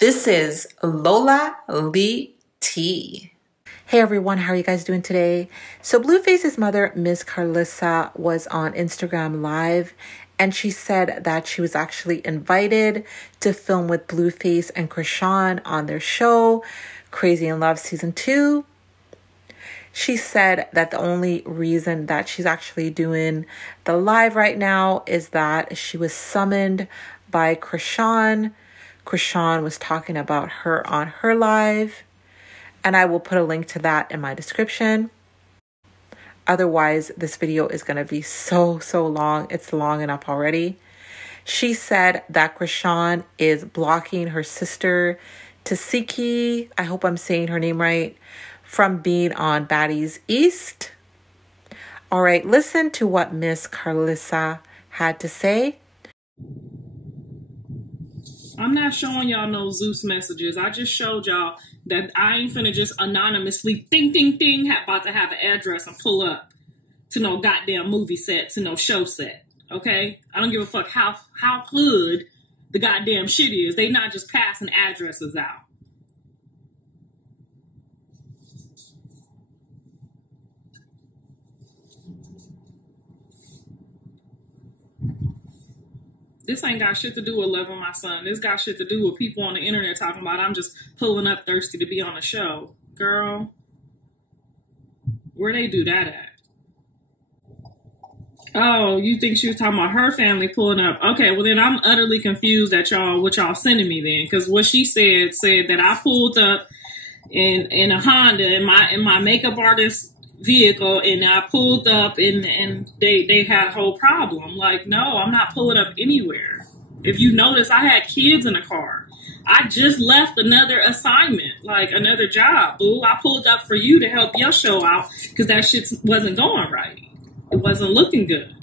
This is Lola Lee T. Hey everyone, how are you guys doing today? So BlueFace's mother, Miss Carlissa, was on Instagram Live, and she said that she was actually invited to film with BlueFace and Chrisean on their show, Crazy in Love Season 2. She said that the only reason that she's actually doing the live right now is that she was summoned by Chrisean. Chrisean was talking about her on her live, and I will put a link to that in my description. Otherwise, this video is going to be so long. It's long enough already. She said that Chrisean is blocking her sister, Tesehki, I hope I'm saying her name right, from being on Baddies East. All right, listen to what Miss Carlissa had to say. I'm not showing y'all no Zeus messages. I just showed y'all that I ain't finna just anonymously ding, about to have an address and pull up to no goddamn movie set, to no show set, okay? I don't give a fuck how hood the goddamn shit is. They not just passing addresses out. This ain't got shit to do with loving my son. This got shit to do with people on the internet talking about I'm just pulling up thirsty to be on a show. Girl, where they do that at? Oh, you think she was talking about her family pulling up? Okay, well then I'm utterly confused at y'all, what y'all sending me then. Because what she said that I pulled up in a Honda in my makeup artist vehicle, and I pulled up and they had a whole problem. Like, no, I'm not pulling up anywhere. If you notice, I had kids in the car. I just left another assignment, like another job, boo. I pulled up for you to help your show out because that shit wasn't going right. It wasn't looking good.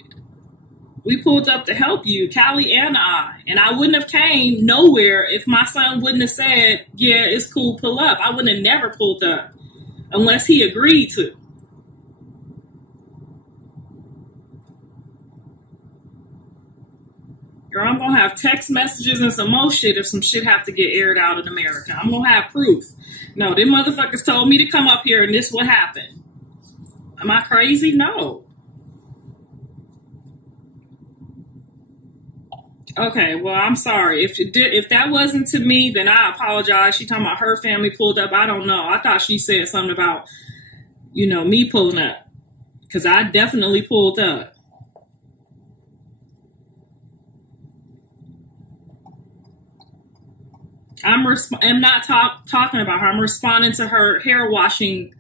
We pulled up to help you, Callie and I wouldn't have came nowhere if my son wouldn't have said, yeah, it's cool, pull up. I wouldn't have never pulled up unless he agreed to. Girl, I'm going to have text messages and some more shit if some shit have to get aired out in America. I'm going to have proof. No, them motherfuckers told me to come up here and this what happened. Am I crazy? No. Okay, well, I'm sorry. If that wasn't to me, then I apologize. She talking about her family pulled up. I don't know. I thought she said something about, me pulling up. Because I definitely pulled up. I'm not talking about her. I'm responding to her hair washing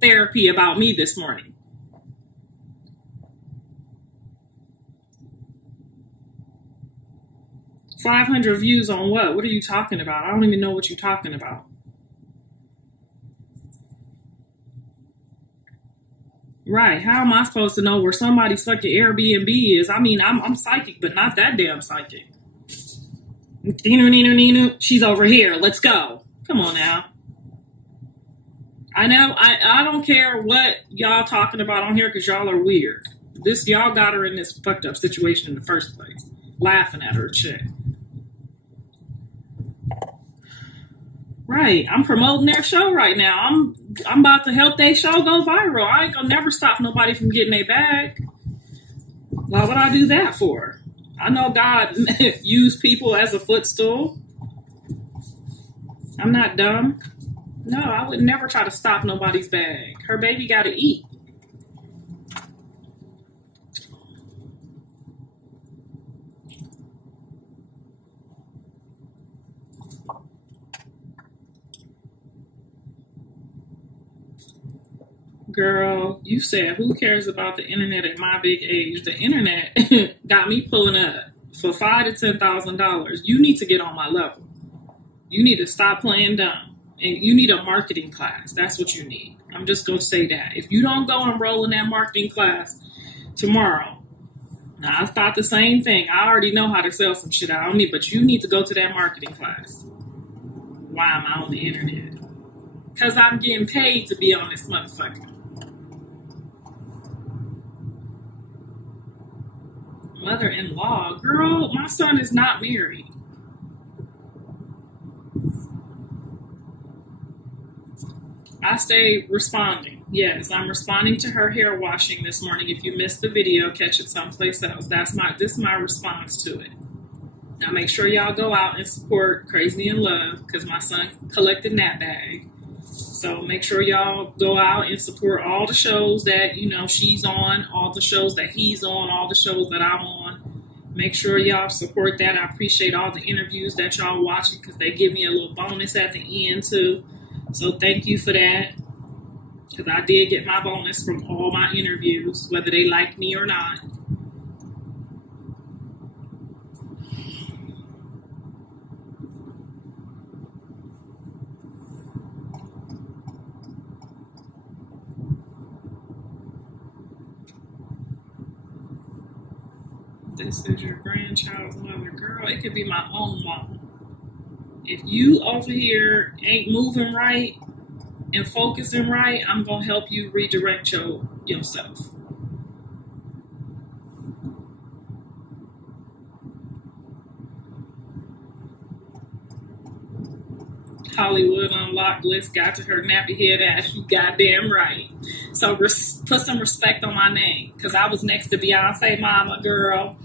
therapy about me this morning. $500 views on what? What are you talking about? I don't even know what you're talking about. Right. How am I supposed to know where somebody's fucking Airbnb is? I mean, I'm psychic, but not that damn psychic. She's over here. Let's go. Come on now. I know. I don't care what y'all talking about on here because y'all are weird. Y'all got her in this fucked up situation in the first place. Laughing at her shit. Right. I'm promoting their show right now. I'm about to help their show go viral. I ain't gonna never stop nobody from getting their bag. Why would I do that for? I know God used people as a footstool. I'm not dumb. No, I would never try to stop nobody's bag. Her baby got to eat. Girl, you said, who cares about the internet at my big age? The internet got me pulling up for $5,000 to $10,000. You need to get on my level. You need to stop playing dumb. And you need a marketing class. That's what you need. I'm just going to say that. If you don't go enroll in that marketing class tomorrow, now I thought the same thing. I already know how to sell some shit out on me, but you need to go to that marketing class. Why am I on the internet? Because I'm getting paid to be on this motherfucker. Mother-in-law, girl, my son is not married. I stay responding. Yes, I'm responding to her hair washing this morning. If you missed the video, catch it someplace else. This is my response to it. Now make sure y'all go out and support Crazy in Love because my son collected that bag. So make sure y'all go out and support all the shows that, you know, she's on, all the shows that he's on, all the shows that I'm on. Make sure y'all support that. I appreciate all the interviews that y'all watching because they give me a little bonus at the end too. So thank you for that. Because I did get my bonus from all my interviews, whether they like me or not. This is your grandchild's mother. Girl, it could be my own mama. If you over here ain't moving right and focusing right, I'm going to help you redirect yourself. Hollywood Unlocked list got to her nappy head ass. You goddamn right. So put some respect on my name because I was next to Beyonce mama, girl.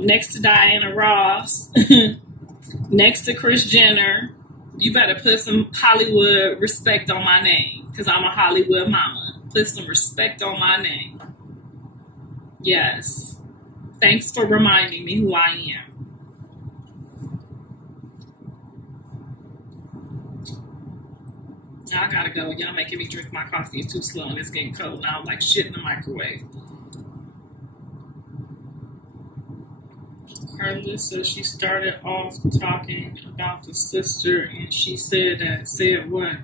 Next to Diana Ross. Next to Kris Jenner. You better put some Hollywood respect on my name because I'm a Hollywood mama. Put some respect on my name. Yes. Thanks for reminding me who I am. Now I gotta go. Y'all making me drink my coffee. It's too slow and it's getting cold. Now I'm like shit in the microwave. Carlissa, she started off talking about the sister and she said what?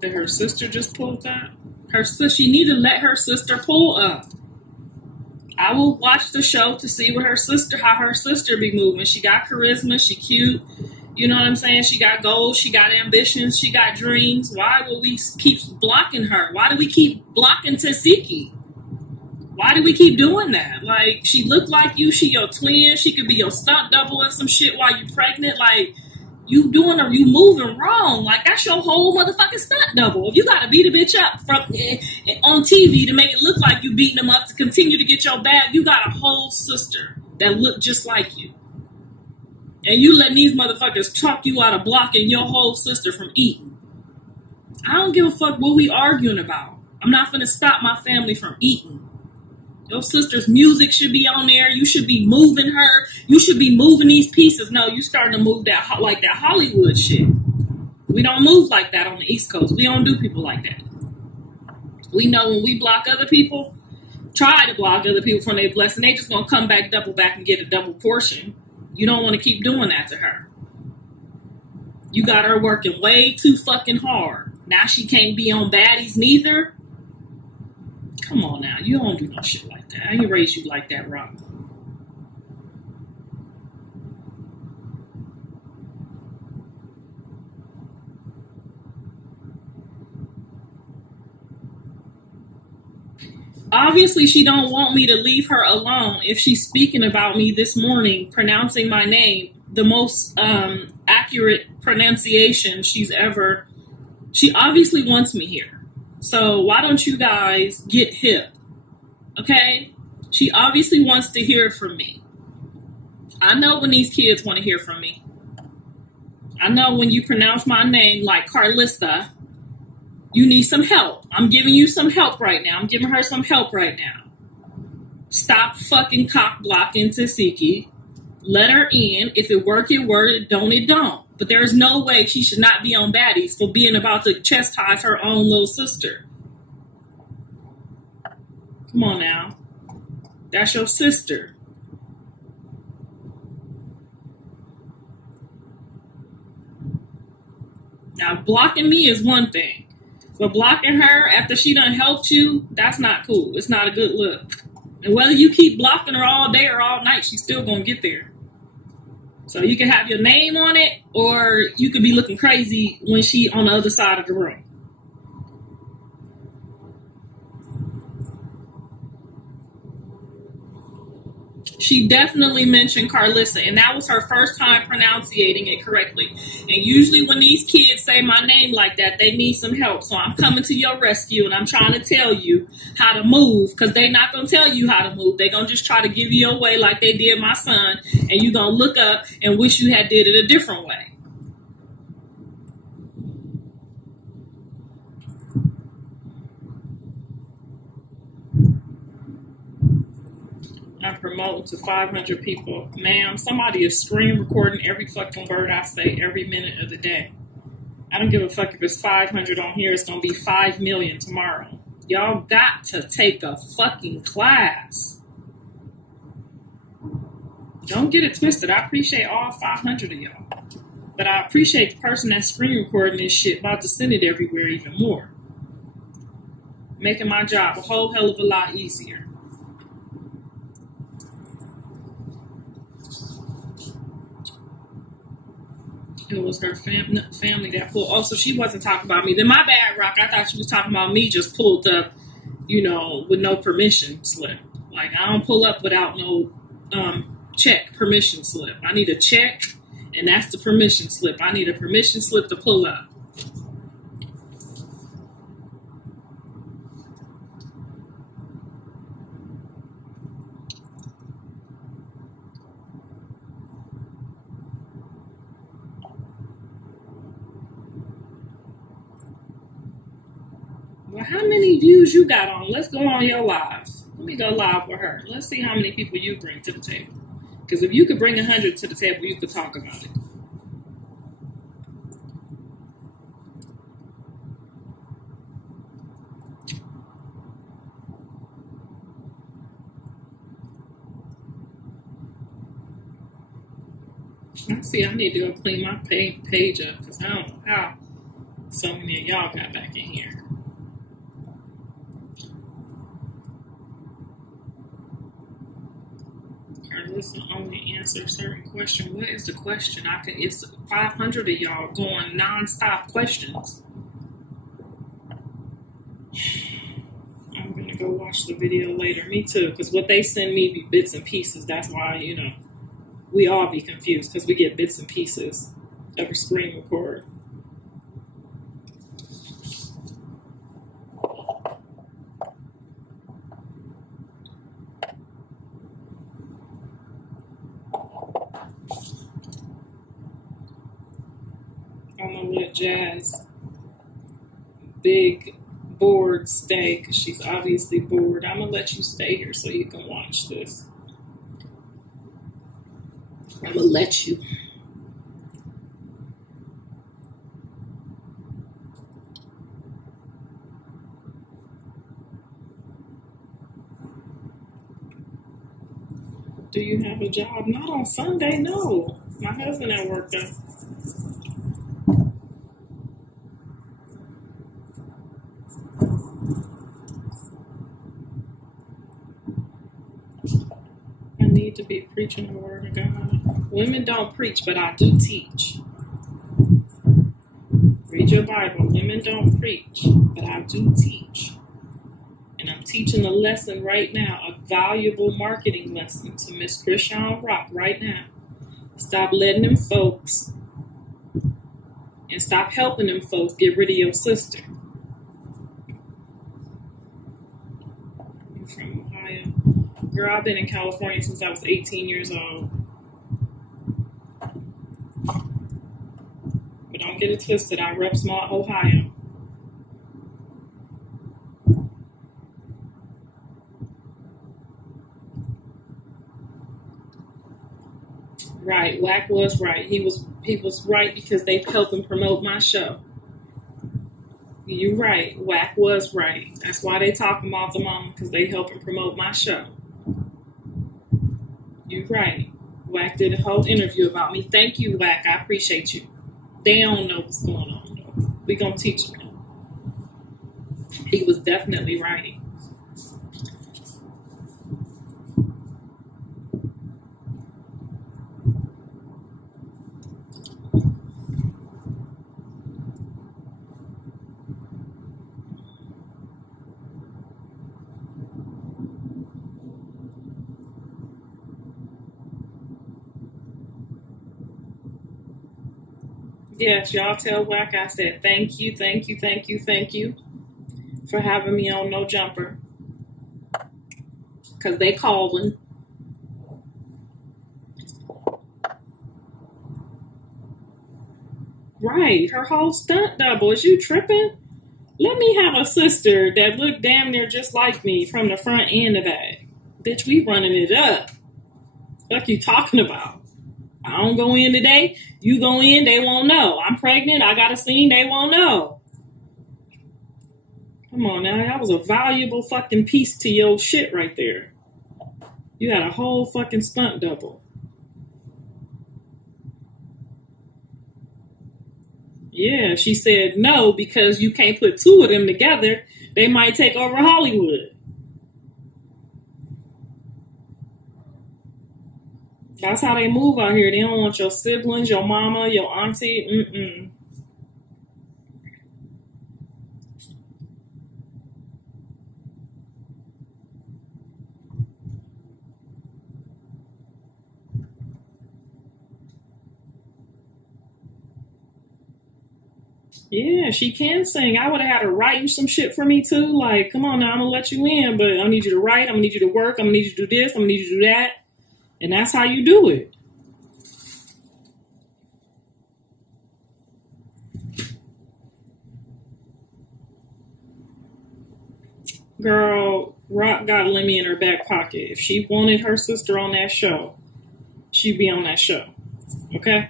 That her sister just pulled up? She need to let her sister pull up. I will watch the show to see how her sister be moving. She got charisma, she cute. You know what I'm saying? She got goals, she got ambitions, she got dreams. Why will we keep blocking her? Why do we keep blocking Tesehki? Why do we keep doing that? Like, she look like you, she your twin, she could be your stunt double or some shit while you pregnant. Like, you moving wrong. Like, that's your whole motherfucking stunt double. If you gotta beat a bitch up on TV to make it look like you beating them up to continue to get your bag, you got a whole sister that look just like you. And you letting these motherfuckers talk you out of blocking your whole sister from eating. I don't give a fuck what we arguing about. I'm not finna stop my family from eating. Your sister's music should be on there. You should be moving her. You should be moving these pieces. No, you starting to move that like that Hollywood shit. We don't move like that on the East Coast. We don't do people like that. We know when we block other people, try to block other people from their blessing, they just gonna come back, double back, and get a double portion. You don't want to keep doing that to her. You got her working way too fucking hard. Now she can't be on Baddies neither. Come on now. You don't do no shit like that. I ain't raised you like that, Rock. Obviously, she don't want me to leave her alone if she's speaking about me this morning, pronouncing my name, the most accurate pronunciation she's ever. She obviously wants me here. So why don't you guys get hip? Okay? She obviously wants to hear from me. I know when these kids want to hear from me. I know when you pronounce my name like Carlissa, you need some help. I'm giving you some help right now. I'm giving her some help right now. Stop fucking cock blocking Tesehki. Let her in. If it work, it work. It don't, it don't. But there is no way she should not be on Baddies for being about to chastise her own little sister. Come on now. That's your sister. Now, blocking me is one thing. But blocking her after she done helped you, that's not cool. It's not a good look. And whether you keep blocking her all day or all night, she's still going to get there. So you can have your name on it, or you could be looking crazy when she on the other side of the room. She definitely mentioned Carlissa, and that was her first time pronouncing it correctly. And usually when these kids say my name like that, they need some help. So I'm coming to your rescue, and I'm trying to tell you how to move, because they're not going to tell you how to move. They're going to just try to give you away like they did my son, and you're going to look up and wish you had did it a different way. I'm promoting to 500 people. Ma'am, somebody is screen recording every fucking word I say every minute of the day. I don't give a fuck if it's 500 on here. It's going to be 5 million tomorrow. Y'all got to take a fucking class. Don't get it twisted. I appreciate all 500 of y'all. But I appreciate the person that's screen recording this shit about to send it everywhere even more. Making my job a whole hell of a lot easier. It was her family that pulled. Oh, so she wasn't talking about me. Then my bad, Rock. I thought she was talking about me just pulled up, you know, with no permission slip. Like, I don't pull up without no check permission slip. I need a check, and that's the permission slip. I need a permission slip to pull up. Well, how many views you got on? Let's go on your lives. Let me go live with her. Let's see how many people you bring to the table. Because if you could bring 100 to the table, you could talk about it. See, I need to go clean my page up, because I don't know how so many of y'all got back in here. Listen, only answer a certain question. What is the question? It's 500 of y'all going non-stop questions. I'm gonna go watch the video later. Me too, because what they send me be bits and pieces. That's why, you know, we all be confused, because we get bits and pieces of a screen record. I'm gonna let Jazz big bored stay, because she's obviously bored. I'm gonna let you stay here so you can watch this. I'm gonna let you. Do you have a job? Not on Sunday, no. My husband at work though. I need to be preaching the word of God. Women don't preach, but I do teach. Read your Bible. Women don't preach, but I do teach. And I'm teaching a lesson right now, a valuable marketing lesson to Miss ChriseanRock right now. Stop letting them folks and stop helping them folks get rid of your sister. You're from Ohio. Girl, I've been in California since I was 18 years old. But don't get it twisted. I rep small Ohio. Right, Wack was right. He was right, because they helped him promote my show. You're right. Wack was right. That's why they talking about the mama, because they help him promote my show. You're right. Wack did a whole interview about me. Thank you, Wack. I appreciate you. They don't know what's going on, though. We gonna teach them. He was definitely right. Yes, y'all tell Whack I said thank you, thank you, thank you, thank you for having me on No Jumper. Because they calling. Right, her whole stunt double. Is you tripping? Let me have a sister that looked damn near just like me from the front and the back. Bitch, we running it up. What you talking about? I don't go in today. You go in, they won't know. I'm pregnant. I got a scene, they won't know. Come on now. That was a valuable fucking piece to your shit right there. You had a whole fucking stunt double. Yeah, she said no because you can't put two of them together. They might take over Hollywood. That's how they move out here. They don't want your siblings, your mama, your auntie. Yeah, she can sing. I would have had her write you some shit for me too. Like, come on now, I'm gonna let you in, but I need you to write. I'm gonna need you to work. I'm gonna need you to do this. I'm gonna need you to do that. And that's how you do it. Girl, Rock got Lemmy in her back pocket. If she wanted her sister on that show, she'd be on that show. Okay?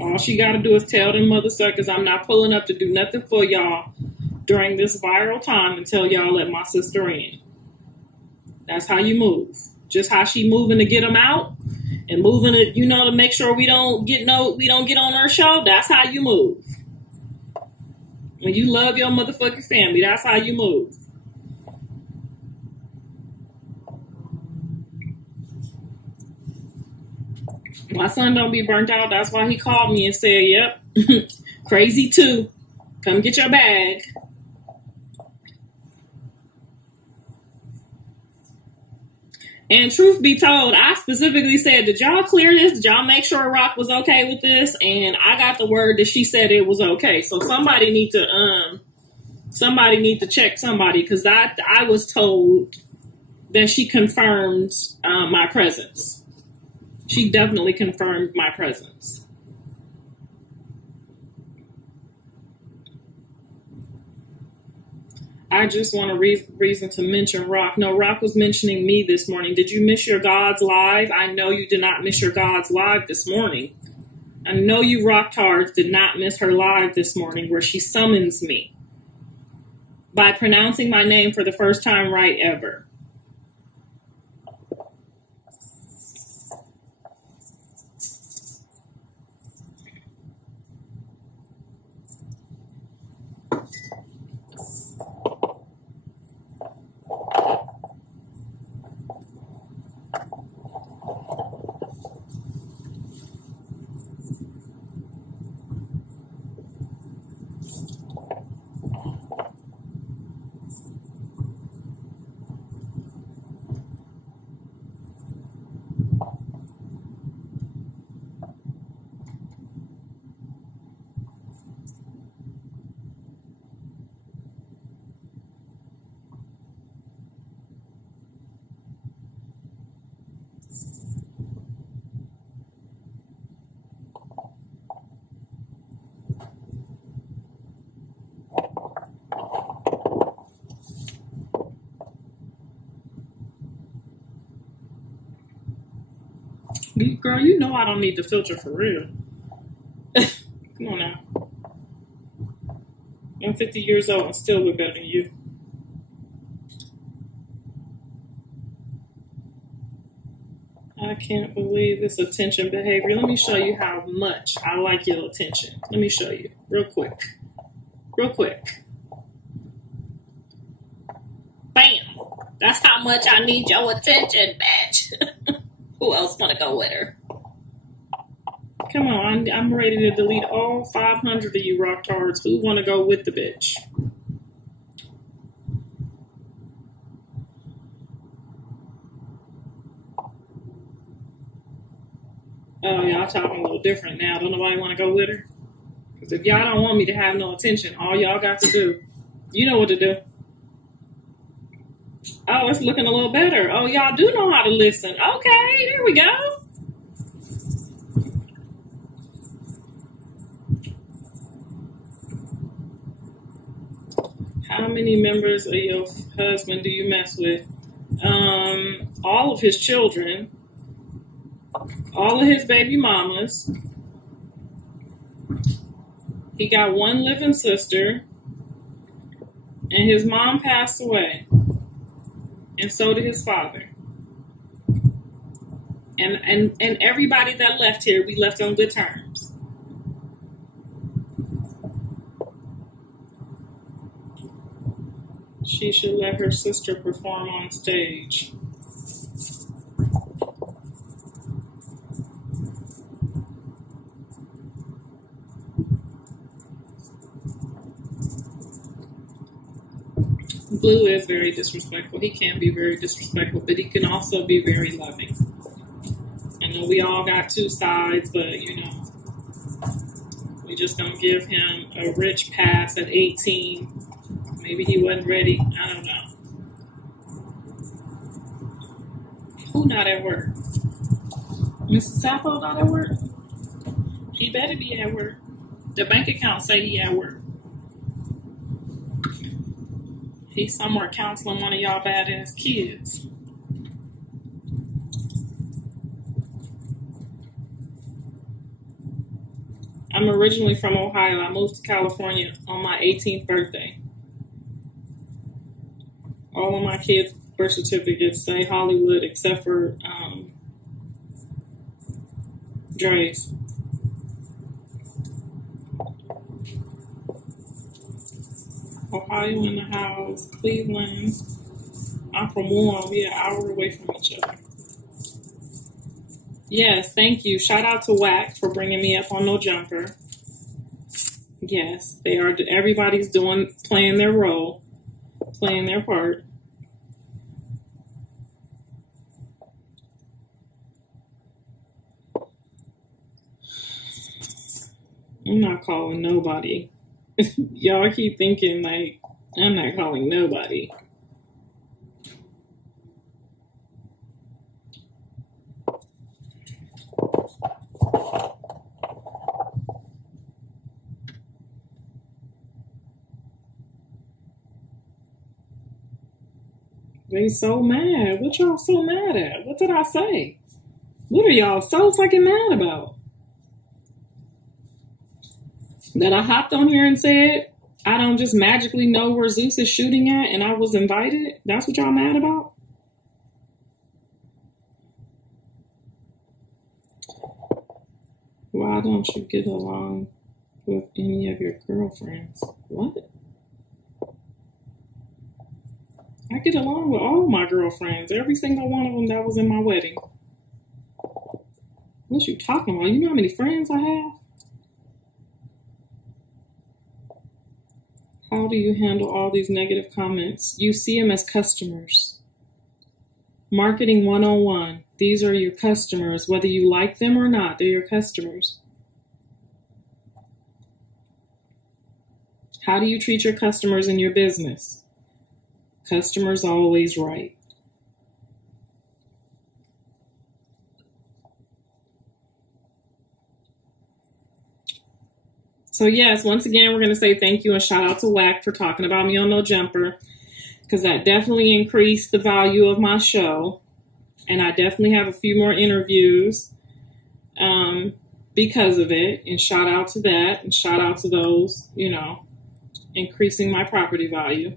All she got to do is tell them mother suckers I'm not pulling up to do nothing for y'all during this viral time until y'all let my sister in. That's how you move. Just how she moving to get them out and moving it, you know, to make sure we don't get on her show. That's how you move. When you love your motherfucking family, that's how you move. My son don't be burnt out. That's why he called me and said, yep, crazy too. Come get your bag. And truth be told, I specifically said, did y'all clear this? Did y'all make sure Rock was okay with this? And I got the word that she said it was okay. So somebody need to check somebody, because I was told that she confirmed my presence. She definitely confirmed my presence. I just want a reason to mention Rock. No, Rock was mentioning me this morning. Did you miss your God's live? I know you did not miss your God's live this morning. I know you Rocktards did not miss her live this morning where she summons me by pronouncing my name for the first time right ever. Girl, you know I don't need the filter for real. Come on now. I'm 50 years old and still look better than you. I can't believe this attention behavior. Let me show you how much I like your attention. Let me show you real quick. Real quick. Bam. That's how much I need your attention, bitch. Who else want to go with her? Come on, I'm ready to delete all 500 of you Rocktards who want to go with the bitch. Oh, y'all talking a little different now. Don't nobody want to go with her? Because if y'all don't want me to have no attention, all y'all got to do, you know what to do. Oh, it's looking a little better. Oh, y'all do know how to listen. Okay, there we go. How many members of your husband do you mess with? All of his children, all of his baby mamas. He got one living sister, and his mom passed away, and so did his father. And everybody that left here, we left on good terms. She should let her sister perform on stage. Blue is very disrespectful. He can be very disrespectful, but he can also be very loving. I know we all got two sides, but you know, we just don't give him a rich pass at 18. Maybe he wasn't ready. I don't know. Who not at work? Mr. Sappho not at work? He better be at work. The bank account say he at work. He's somewhere counseling one of y'all badass kids. I'm originally from Ohio. I moved to California on my 18th birthday. All of my kids' birth certificates say Hollywood except for Dre's. Ohio in the house, Cleveland. I'm from Warren. We're an hour away from each other. Yes, thank you. Shout out to Wax for bringing me up on No Jumper. Yes, they are. Everybody's playing their role, playing their part. I'm not calling nobody. Y'all keep thinking like I'm not calling nobody. They so mad. What y'all so mad at? What did I say? What are y'all so fucking mad about? That I hopped on here and said I don't just magically know where Zeus is shooting at and I was invited? That's what y'all mad about? Why don't you get along with any of your girlfriends? What? I get along with all my girlfriends. Every single one of them that was in my wedding. What you talking about? You know how many friends I have? How do you handle all these negative comments? You see them as customers. Marketing 101. These are your customers. Whether you like them or not, they're your customers. How do you treat your customers in your business? Customers always right. So yes, once again, we're going to say thank you and shout out to Wack for talking about me on No Jumper, because that definitely increased the value of my show. And I definitely have a few more interviews because of it. And shout out to that. And shout out to those, you know, increasing my property value.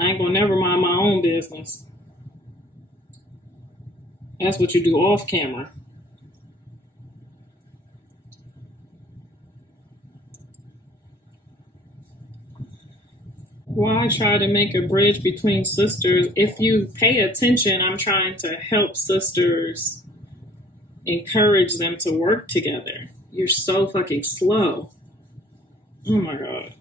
I ain't going to never mind my own business. That's what you do off camera. Why try to make a bridge between sisters? If you pay attention, I'm trying to help sisters, encourage them to work together. You're so fucking slow. Oh my God.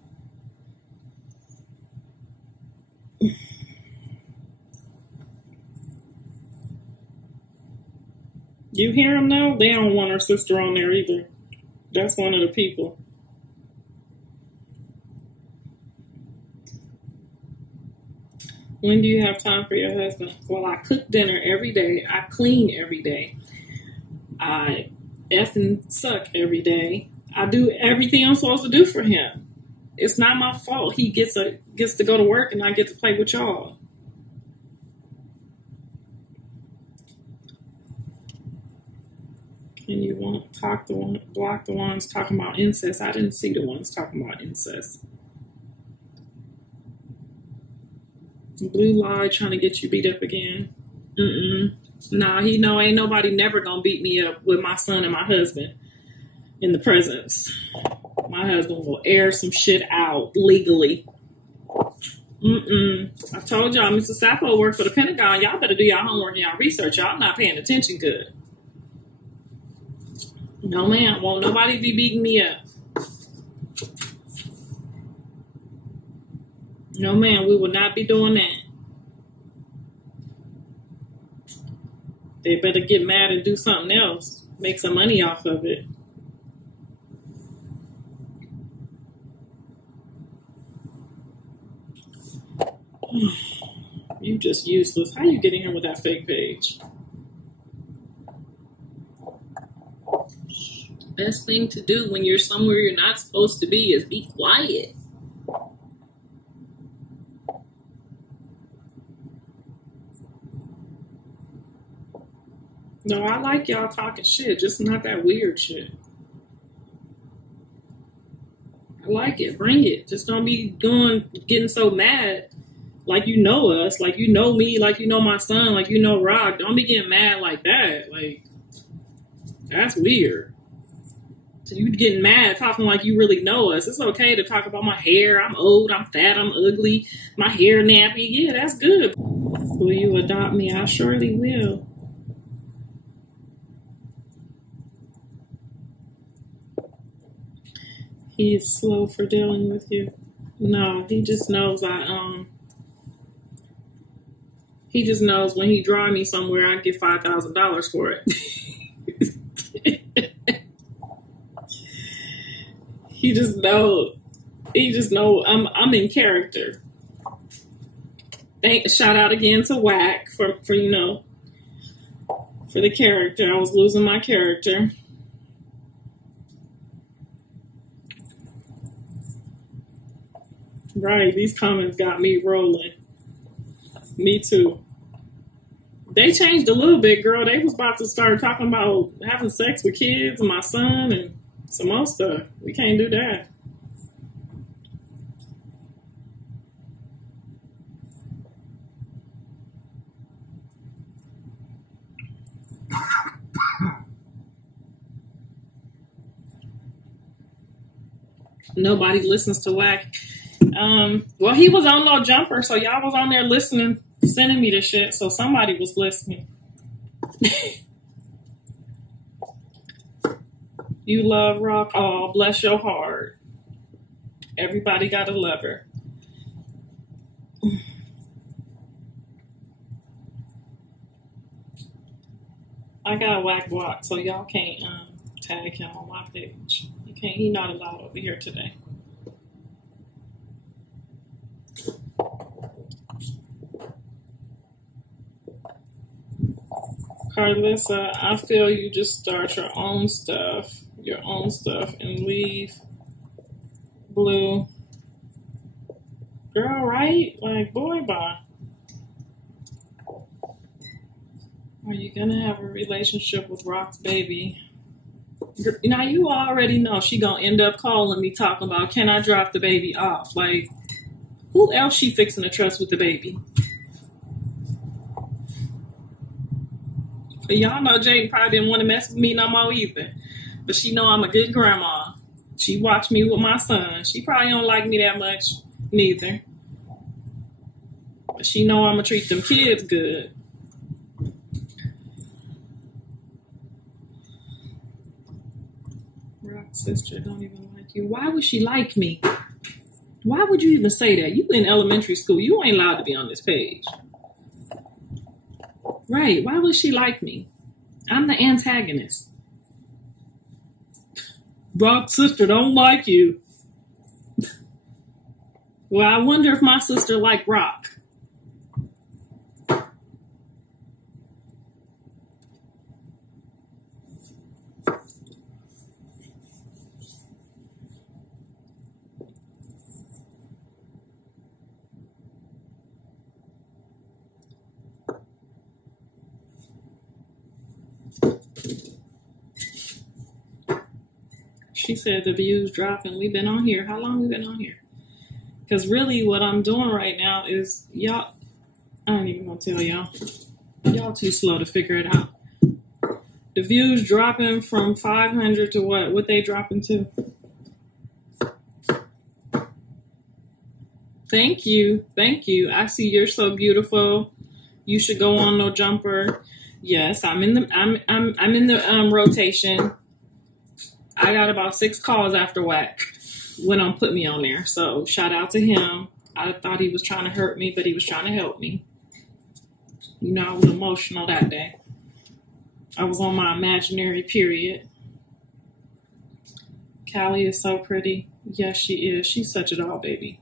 You hear them now? They don't want her sister on there either. That's one of the people. When do you have time for your husband? Well, I cook dinner every day. I clean every day. I effing suck every day. I do everything I'm supposed to do for him. It's not my fault. He gets to go to work and I get to play with y'all. And you won't block the ones talking about incest. I didn't see the ones talking about incest. Blue lie trying to get you beat up again. Nah, he know ain't nobody never gonna beat me up with my son and my husband in the presence. My husband will air some shit out legally. I told y'all Mr. Sappho worked for the Pentagon. Y'all better do y'all homework and y'all research. Y'all not paying attention good. No, man. Won't nobody be beating me up. No, man. We will not be doing that. They better get mad and do something else. Make some money off of it. You just useless. How you get in here with that fake page? Best thing to do when you're somewhere you're not supposed to be is be quiet. No, I like y'all talking shit, just not that weird shit. I like it. Bring it. Just don't be getting so mad like you know us, like you know me, like you know my son, like you know Rock. Don't be getting mad like that. Like, that's weird. So you getting mad talking like you really know us. It's okay to talk about my hair. I'm old, I'm fat, I'm ugly, my hair nappy. Yeah, that's good. Will you adopt me? I surely will. He is slow for dealing with you. No, he just knows he just knows when he drive me somewhere, I get $5,000 for it. He just know I'm in character. Shout out again to Whack for the character. I was losing my character. Right, these comments got me rolling. Me too. They changed a little bit, girl. They was about to start talking about having sex with kids and my son and some more stuff. We can't do that. Nobody listens to Whack. Well, he was on No Jumper, so y'all was on there listening, sending me the shit, so somebody was listening. You love Rock? Oh, bless your heart. Everybody got a lover. I got Whack blocked, so y'all can't tag him on my page. You can't. He not allowed over here today. Carlissa, I feel you just start your own stuff, and leave Blue. Girl, right? Like, boy, bye. Are you gonna have a relationship with Rock's baby? Now, you already know she gonna end up calling me talking about, can I drop the baby off? Like, who else she fixing to trust with the baby? But y'all know Jade probably didn't want to mess with me no more either. But she know I'm a good grandma. She watched me with my son. She probably don't like me that much neither. But she know I'm going to treat them kids good. Rock's sister don't even like you. Why would she like me? Why would you even say that? You in elementary school. You ain't allowed to be on this page. Right. Why would she like me? I'm the antagonist. Rock's sister don't like you. Well, I wonder if my sister liked Rock. She said the views dropping. We've been on here. How long we been on here? Because really what I'm doing right now is, y'all, I ain't even gonna tell y'all. Y'all too slow to figure it out. The views dropping from 500 to what? What they dropping to? Thank you. Thank you. I see you're so beautiful. You should go on No Jumper. Yes, I'm in the rotation. I got about 6 calls after Whack when put me on there. So shout out to him. I thought he was trying to hurt me, but he was trying to help me. You know, I was emotional that day. I was on my imaginary period. Callie is so pretty. Yes, she is. She's such a doll baby.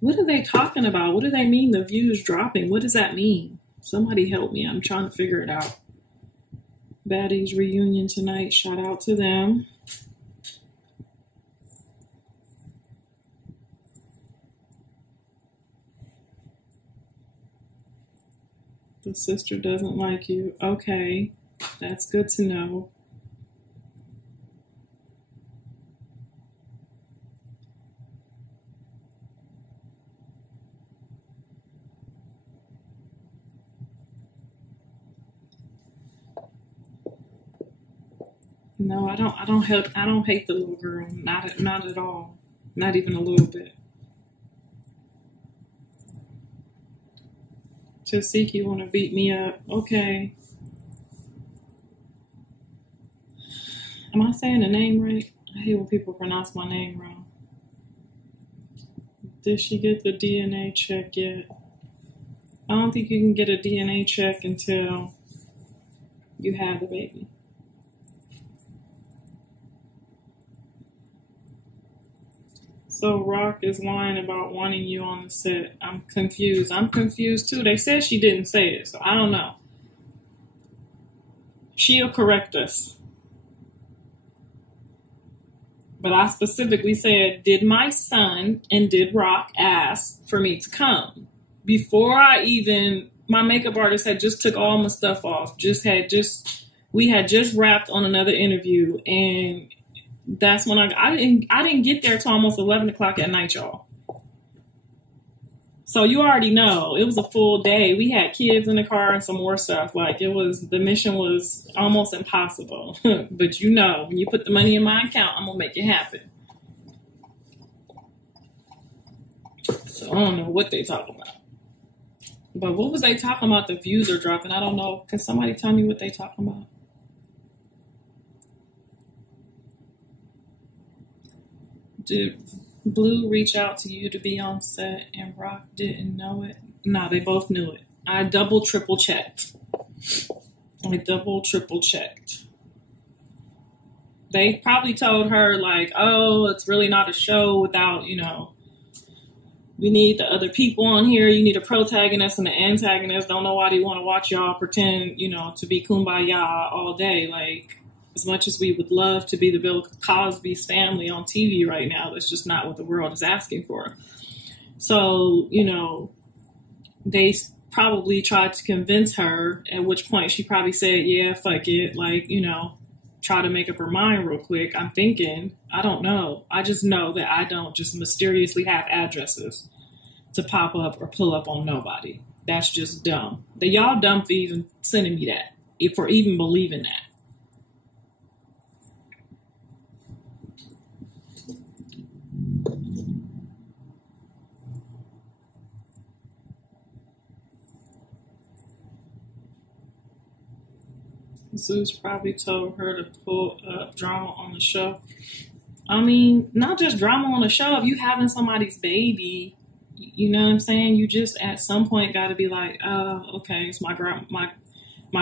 What are they talking about? What do they mean the views dropping? What does that mean? Somebody help me. I'm trying to figure it out. Baddies reunion tonight. Shout out to them. The sister doesn't like you. Okay. That's good to know. No, I don't hate the little girl. Not at all. Not even a little bit. Tesehki want to beat me up. Okay. Am I saying the name right? I hate when people pronounce my name wrong. Did she get the DNA check yet? I don't think you can get a DNA check until you have the baby. So Rock is lying about wanting you on the set. I'm confused. I'm confused too. They said she didn't say it, so I don't know. She'll correct us. But I specifically said, did my son and did Rock ask for me to come? Before my makeup artist had just took all my stuff off. We had just wrapped on another interview, and that's when I didn't get there till almost 11 o'clock at night, y'all. So you already know it was a full day. We had kids in the car and some more stuff. Like the mission was almost impossible. But you know, when you put the money in my account, I'm gonna make it happen. So I don't know what they talking about. But what was they talking about? The views are dropping. I don't know. Can somebody tell me what they talking about? Did Blue reach out to you to be on set and Rock didn't know it? No, they both knew it. I double, triple checked. They probably told her like, oh, it's really not a show without, we need the other people on here. You need a protagonist and an antagonist. Don't nobody want to watch y'all pretend, to be kumbaya all day. Like, as much as we would love to be the Bill Cosby's family on TV right now, that's just not what the world is asking for. So, they probably tried to convince her, at which point she probably said, yeah, fuck it. Like, try to make up her mind real quick. I'm thinking, I don't know. I just know that I don't just mysteriously have addresses to pop up or pull up on nobody. That's just dumb. Y'all dumb for even sending me that, for even believing that. Zeus probably told her to pull up drama on the show. I mean, not just drama on the show. If you having somebody's baby, you know what I'm saying? You just at some point got to be like, okay, it's my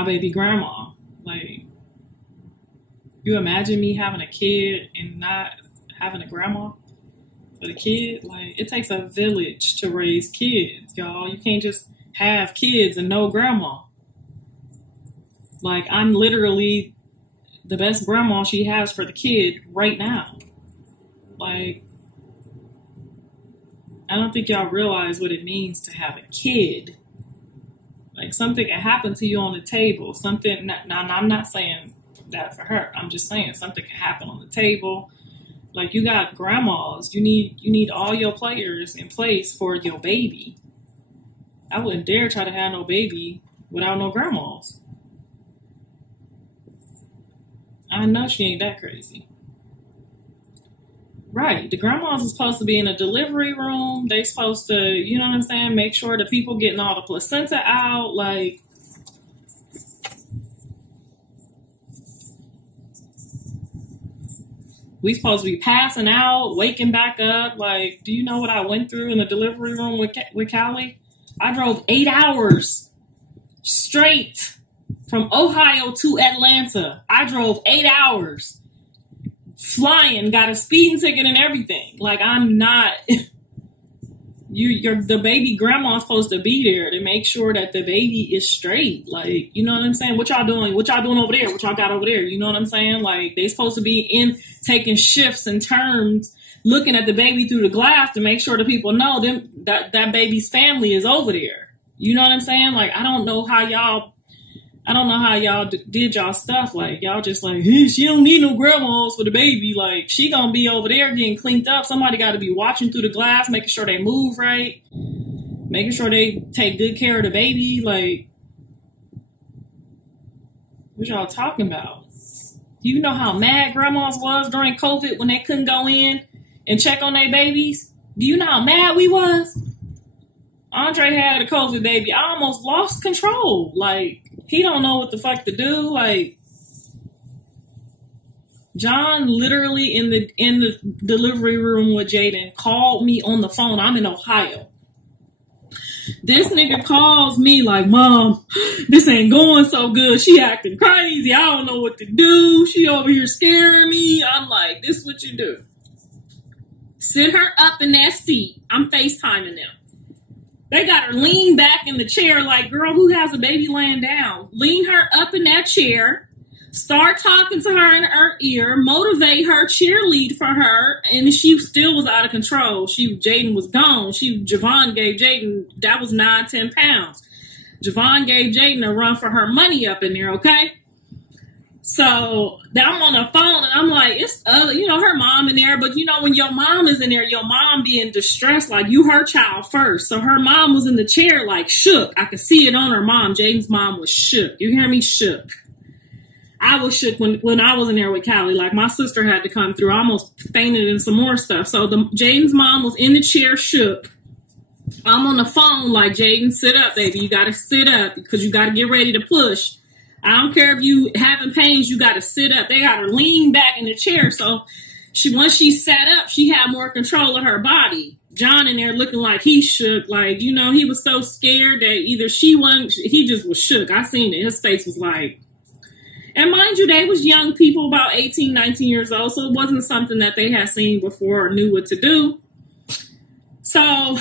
baby grandma. Like, you imagine me having a kid and not having a grandma for the kid? Like, it takes a village to raise kids, y'all. You can't just have kids and no grandma. Like, I'm literally the best grandma she has for the kid right now. Like, I don't think y'all realize what it means to have a kid. Like, something can happen to you on the table. Something, now I'm not saying that for her. I'm just saying something can happen on the table. Like, you got grandmas. You need all your players in place for your baby. I wouldn't dare try to have no baby without no grandmas. I know she ain't that crazy. Right. The grandmas are supposed to be in a delivery room. They supposed to, you know what I'm saying, make sure the people getting all the placenta out. Like, we supposed to be passing out, waking back up. Like, do you know what I went through in the delivery room with Callie? I drove 8 hours straight from Ohio to Atlanta. I drove 8 hours. Flying, got a speeding ticket and everything. Like, I'm not. You're the baby grandma's supposed to be there to make sure that the baby is straight. Like, you know what I'm saying? What y'all doing? What y'all doing over there? What y'all got over there? You know what I'm saying? Like, they supposed to be in taking shifts and turns, looking at the baby through the glass to make sure the people know that baby's family is over there. You know what I'm saying? Like, I don't know how y'all did y'all stuff. Like, y'all just like, hey, she don't need no grandmas for the baby. Like, she gonna be over there getting cleaned up. Somebody got to be watching through the glass, making sure they move right, making sure they take good care of the baby. Like, what y'all talking about? You know how mad grandmas was during COVID when they couldn't go in and check on their babies? Do you know how mad we was? Andre had a COVID baby. I almost lost control. Like, he don't know what the fuck to do. Like, John literally in the delivery room with Jaden called me on the phone. I'm in Ohio. This nigga calls me like, Mom, this ain't going so good. She acting crazy. I don't know what to do. She over here scaring me. I'm like, this is what you do. Sit her up in that seat. I'm FaceTiming them. They got her lean back in the chair like, girl, who has a baby laying down? Lean her up in that chair. Start talking to her in her ear. Motivate her. Cheerlead for her. And she still was out of control. Jaden was gone. Javon gave Jaden, that was 9-10 pounds. Javon gave Jaden a run for her money up in there, okay? So I'm on the phone and I'm like, it's her mom in there. But when your mom is in there, your mom being distressed, like, you her child first. So her mom was in the chair, like, shook. I could see it on her mom. Jaden's mom was shook. You hear me? Shook. I was shook when I was in there with Callie. Like, my sister had to come through. I almost fainted in some more stuff. So Jaden's mom was in the chair, shook. I'm on the phone like, Jaden, sit up, baby. You got to sit up because you got to get ready to push. I don't care if you having pains, you got to sit up. They got her lean back in the chair. So once she sat up, she had more control of her body. John in there looking like he shook. Like, he was so scared that either he just was shook. I seen it. His face was like, and mind you, they was young people, about 18, 19 years old. So it wasn't something that they had seen before or knew what to do. So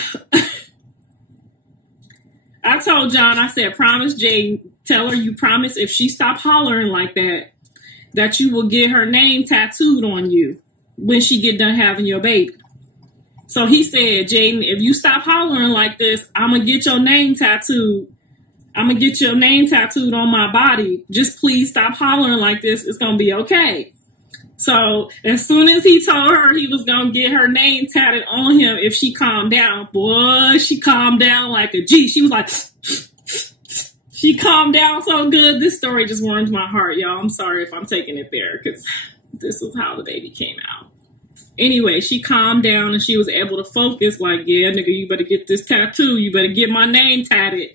I told John, I said, promise Jaden, tell her you promise if she stop hollering like that you will get her name tattooed on you when she get done having your baby. So he said, Jaden, if you stop hollering like this, I'm going to get your name tattooed. I'm going to get your name tattooed on my body. Just please stop hollering like this. It's going to be okay. So as soon as he told her he was going to get her name tatted on him if she calmed down, boy, she calmed down like a G. She was like, she calmed down so good. This story just warms my heart, y'all. I'm sorry if I'm taking it there because this is how the baby came out. Anyway, she calmed down and she was able to focus like, yeah, nigga, you better get this tattoo. You better get my name tatted.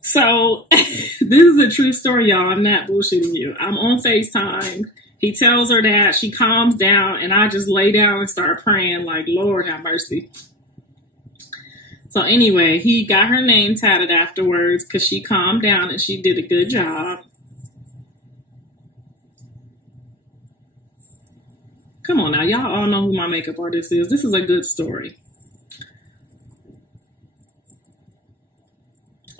So this is a true story, y'all. I'm not bullshitting you. I'm on FaceTime. He tells her that. She calms down and I just lay down and start praying like, Lord have mercy. So anyway, he got her name tatted afterwards because she calmed down and she did a good job. Come on now, y'all all know who my makeup artist is. This is a good story.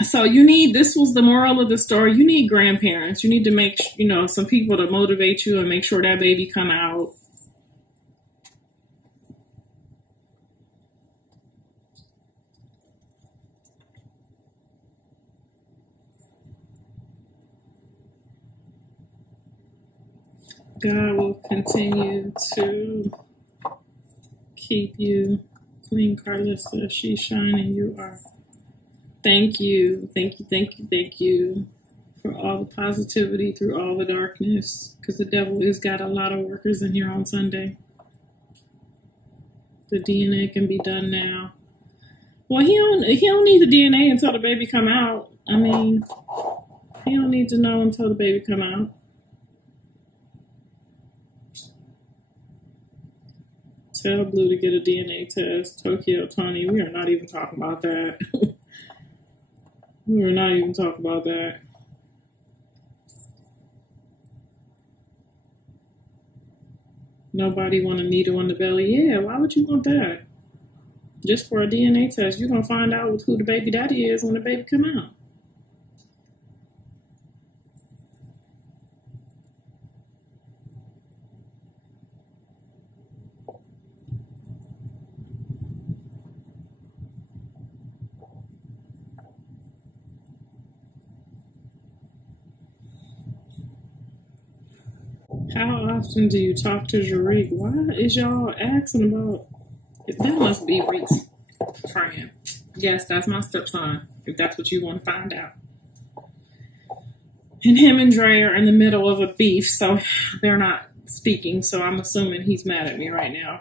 So this was the moral of the story. You need grandparents. You need to make, some people to motivate you and make sure that baby come out. God will continue to keep you. Queen Carlissa, she's shining. You are. Thank you. Thank you. Thank you. Thank you for all the positivity through all the darkness. Because the devil has got a lot of workers in here on Sunday. The DNA can be done now. Well, he don't need the DNA until the baby come out. I mean, he don't need to know until the baby come out. Tell Blue to get a DNA test. Tokyo Tony, we are not even talking about that. We are not even talking about that. Nobody want a needle in the belly. Yeah, why would you want that? Just for a DNA test. You're going to find out who the baby daddy is when the baby come out. How often do you talk to Jariq? Why is y'all asking about... That must be Reek's friend. Yes, that's my stepson, if that's what you want to find out. And him and Dre are in the middle of a beef, so they're not speaking, so I'm assuming he's mad at me right now.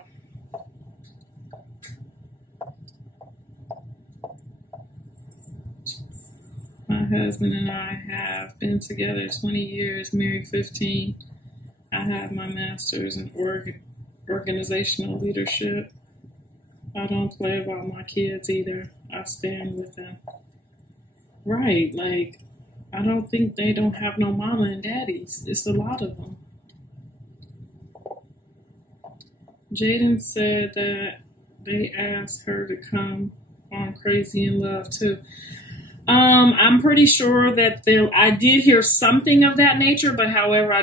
My husband and I have been together 20 years, married 15. I have my master's in organizational leadership. I don't play about my kids either. I stand with them. Right, like, I don't think they don't have no mama and daddies. It's a lot of them. Jaden said that they asked her to come on Crazy in Love too. I'm pretty sure that I did hear something of that nature, but however,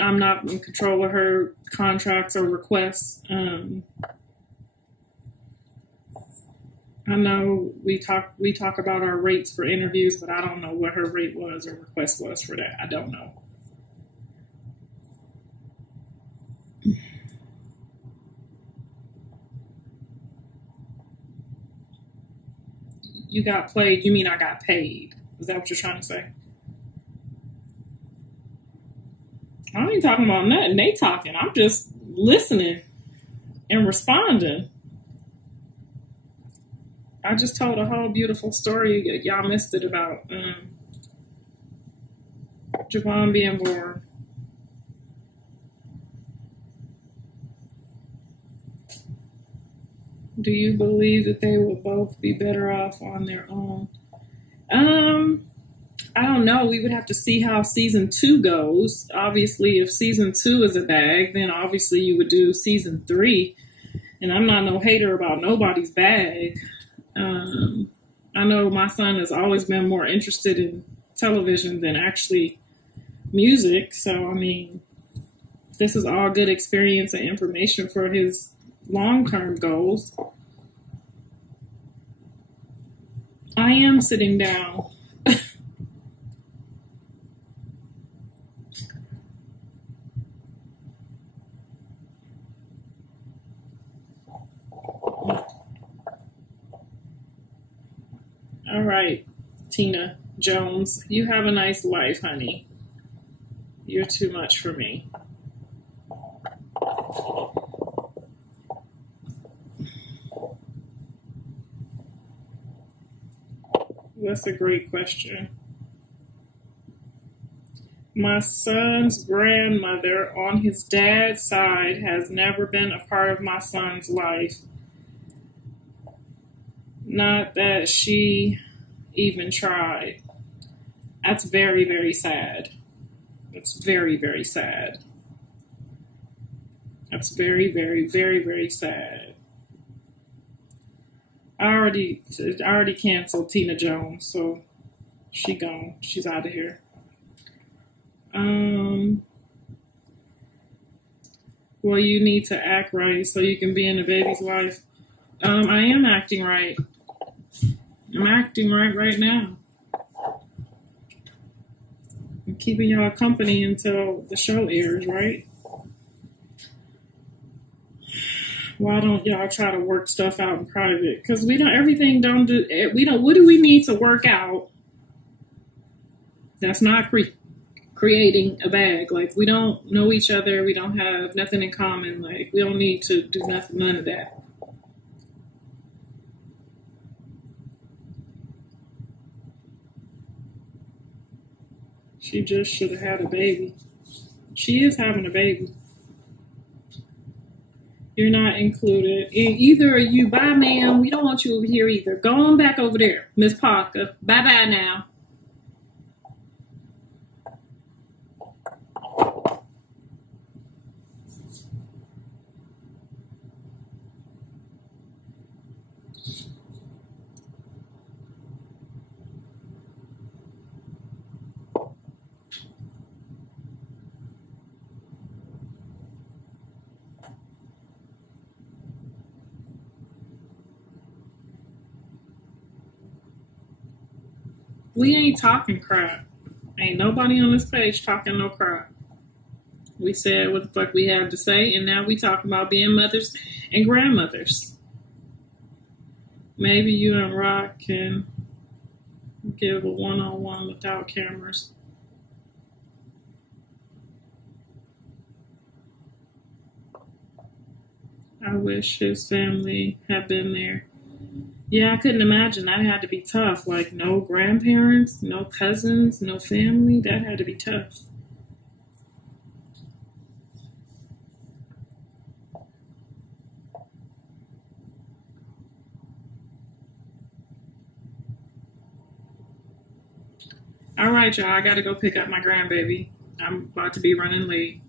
I'm not in control of her contracts or requests. I know we talk about our rates for interviews, but I don't know what her rate was or request was for that. I don't know. You got played, you mean I got paid? Is that what you're trying to say? I ain't talking about nothing. They talking. I'm just listening and responding. I just told a whole beautiful story. Y'all missed it about Javon being born. Do you believe that they will both be better off on their own? I don't know. We would have to see how season 2 goes. Obviously, if season 2 is a bag, then obviously you would do season 3. And I'm not no hater about nobody's bag. I know my son has always been more interested in television than actually music. So, I mean, this is all good experience and information for his long-term goals. I am sitting down. All right, Tina Jones, you have a nice life, honey. You're too much for me. That's a great question. My son's grandmother on his dad's side has never been a part of my son's life. Not that she even tried. That's very, very sad. That's very, very sad. That's very, very, very, very sad. I already canceled Tina Jones, so she gone. She's out of here. Well, you need to act right so you can be in the baby's life. I am acting right. I'm acting right now. I'm keeping y'all company until the show airs, right? Why don't y'all try to work stuff out in private? Because what do we need to work out that's not creating a bag? Like, we don't know each other. We don't have nothing in common. Like, we don't need to do none of that. She just should have had a baby. She is having a baby. You're not included. Either are you. Bye, ma'am. We don't want you over here either. Go on back over there, Miss Parker. Bye-bye now. We ain't talking crap. Ain't nobody on this page talking no crap. We said what the fuck we had to say, and now we talking about being mothers and grandmothers. Maybe you and Rock can give a one-on-one without cameras. I wish his family had been there. Yeah, I couldn't imagine. That had to be tough. Like, no grandparents, no cousins, no family. That had to be tough. All right, y'all. I got to go pick up my grandbaby. I'm about to be running late.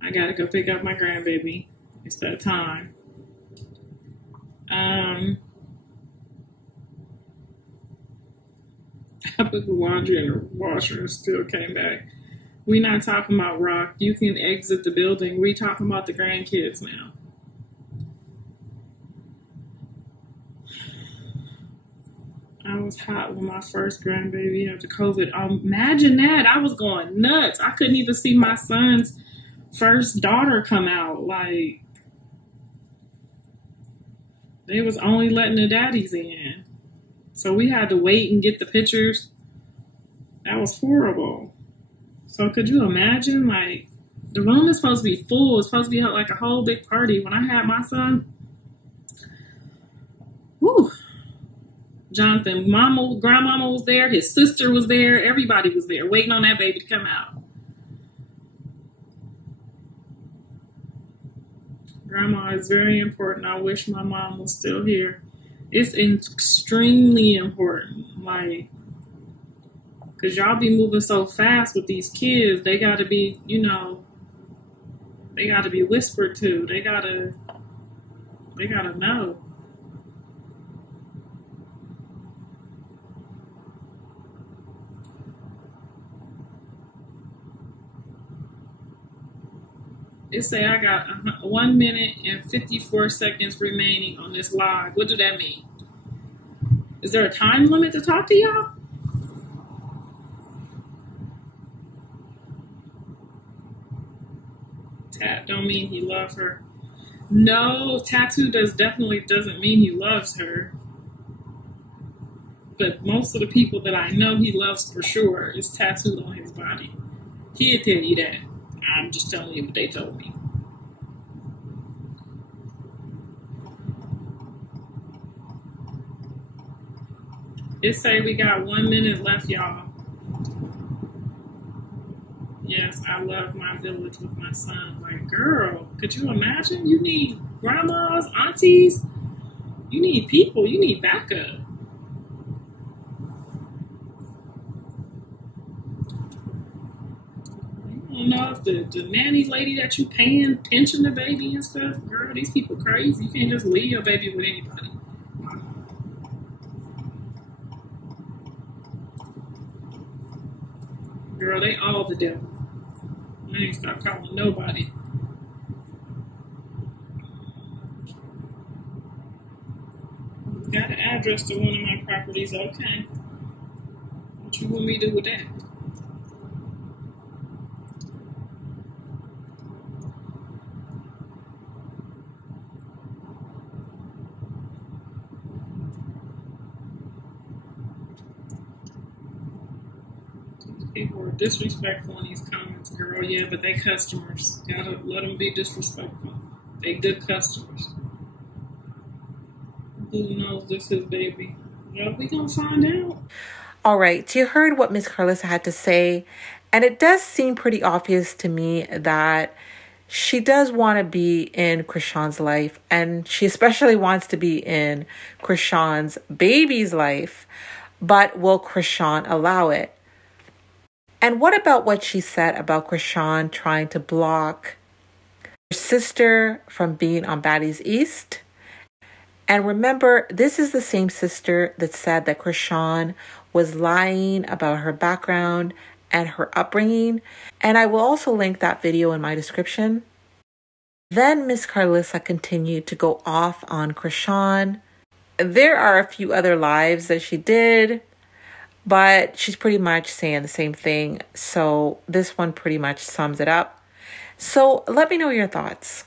I got to go pick up my grandbaby. It's that time. I put the laundry in the washer and still came back. We not talking about Rock. You can exit the building. We talking about the grandkids now. I was hot when my first grandbaby had the COVID. Imagine that. I was going nuts. I couldn't even see my son's first daughter come out. Like, they was only letting the daddies in. So we had to wait and get the pictures. That was horrible. So could you imagine, like, the room is supposed to be full. It's supposed to be like a whole big party. When I had my son, whew. Jonathan, grandmama was there. His sister was there. Everybody was there waiting on that baby to come out. Grandma is very important. I wish my mom was still here. It's extremely important, like, because y'all be moving so fast with these kids. They got to be, they got to be whispered to. They got to know. It say I got 1 minute and 54 seconds remaining on this live. What do that mean? Is there a time limit to talk to y'all? Tat don't mean he loves her. No, tattoo definitely doesn't mean he loves her. But most of the people that I know he loves for sure is tattooed on his body. He'll tell you that. I'm just telling you what they told me. It say we got 1 minute left, y'all. Yes, I love my village with my son. Like, girl, could you imagine? You need grandmas, aunties, You need people. You need backup. I don't know if the nanny lady that you paying pension the baby and stuff. Girl, these people crazy. You can't just leave your baby with anybody. Girl, they all the devil. I ain't stop calling nobody. Got an address to one of my properties. Okay. What you want me to do with that? People are disrespectful in these comments, girl. Yeah, but they customers. Gotta let them be disrespectful. They good customers. Who knows this is baby? Well, we gonna find out. All right, you heard what Miss Carlissa had to say, and it does seem pretty obvious to me that she does want to be in Chrisean's life, and she especially wants to be in Chrisean's baby's life, but will Chrisean allow it? And what about what she said about Chrisean trying to block her sister from being on Baddies East? And remember, this is the same sister that said that Chrisean was lying about her background and her upbringing. And I will also link that video in my description. Then Miss Carlissa continued to go off on Chrisean. There are a few other lives that she did, but she's pretty much saying the same thing. So this one pretty much sums it up. So let me know your thoughts.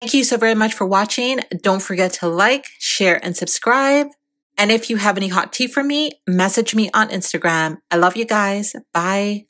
Thank you so very much for watching. Don't forget to like, share, and subscribe. And if you have any hot tea for me, message me on Instagram. I love you guys. Bye.